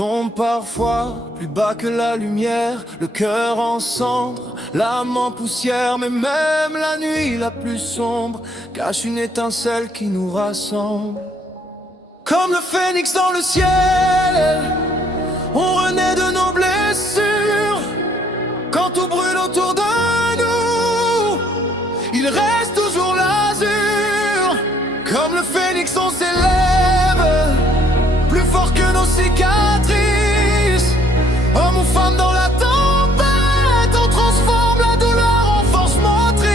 tombe parfois plus bas que la lumière, le cœur en cendres, l'âme en poussière. Mais même la nuit la plus sombre cache une étincelle qui nous rassemble. Comme le phénix dans le ciel, on renaît de nos blessures. Quand tout brûle autour de nous, il reste toujours l'azur. Comme le phénix on s'élève, plus fort que nos cicatrices. Homme ou femme dans la tempête, on transforme la douleur en force motrice.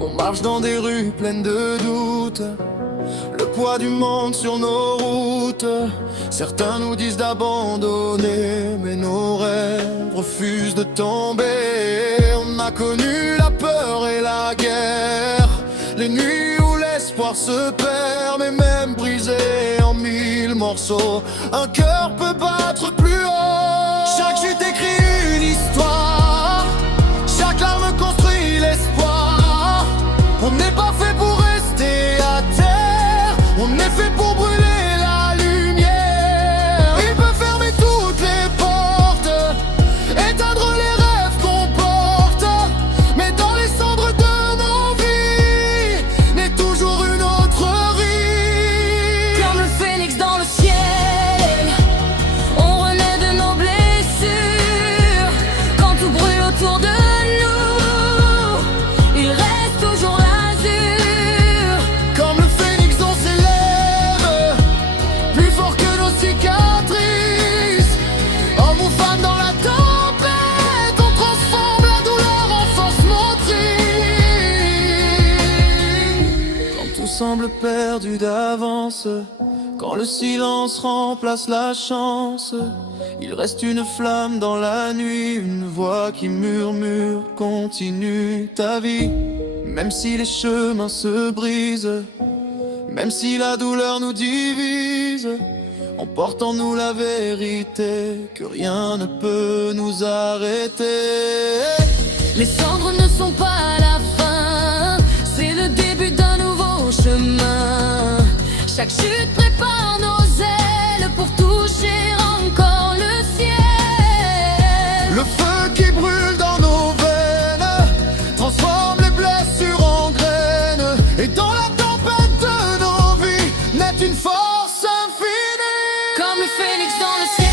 On marche dans des rues pleines de doutes, le poids du monde sur nos routes. Certains nous disent d'abandonner, mais nos rêves refusent de tomber. On a connu la peur et la guerre, les nuits où l'espoir se perd. Mais même brisé en mille morceaux, un cœur peut battre plus haut. Chaque chute écrit une histoire, chaque larme construit l'espoir. On n'est pas fait pour rester à terre, on est fait pour brûler la lumière. Il peut fermer toutes les portes, éteindre les rêves qu'on porte, mais dans les cendres de nos vies naît toujours une autre vie. Comme le phénix dans le ciel, on renaît de nos blessures. Quand tout brûle autour de nous, il reste toujours l'azur. Comme le phénix on s'élève, plus fort que nos cicatrices. Homme ou femme dans la tempête, on transforme la douleur en force motrice. Quand tout semble perdu d'avance, quand le silence remplace la chance, il reste une flamme dans la nuit, une voix qui murmure: continue ta vie. Même si les chemins se brisent, même si la douleur nous divise, on porte en nous la vérité, que rien ne peut nous arrêter. Les cendres ne sont pas la fin, c'est le début d'un nouveau chemin. Chaque chute prépare nos ailes pour toucher encore le ciel. Le feu qui brûle dans nos veines transforme les blessures en graines, et dans la tempête de nos vies naît une force infinie. Comme le phénix dans le ciel.